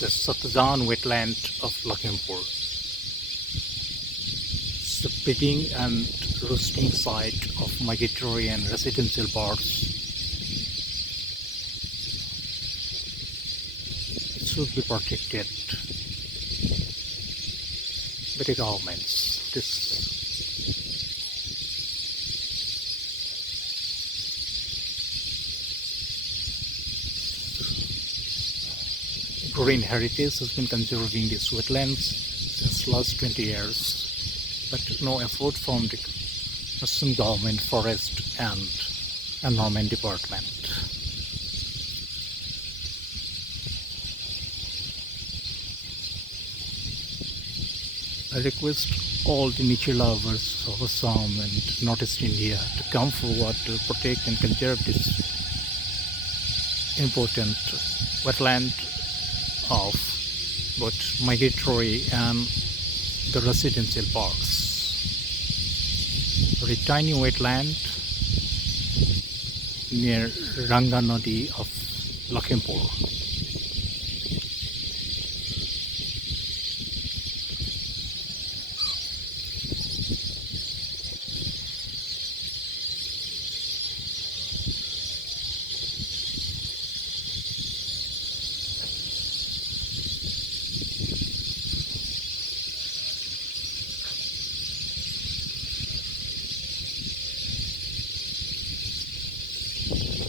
the Satjan wetland of Lakhimpur. It's the breeding and roosting site of migratory and residential birds. It should be protected by the governments. This green heritage has been conserving these wetlands since last 20 years, but no effort from the Assam government, forest and environment department. I request all the nature lovers of Assam and Northeast India to come forward to protect and conserve this important wetland of both migratory and the residential parks. A tiny wetland near Ranga Nadi of Lakhimpur.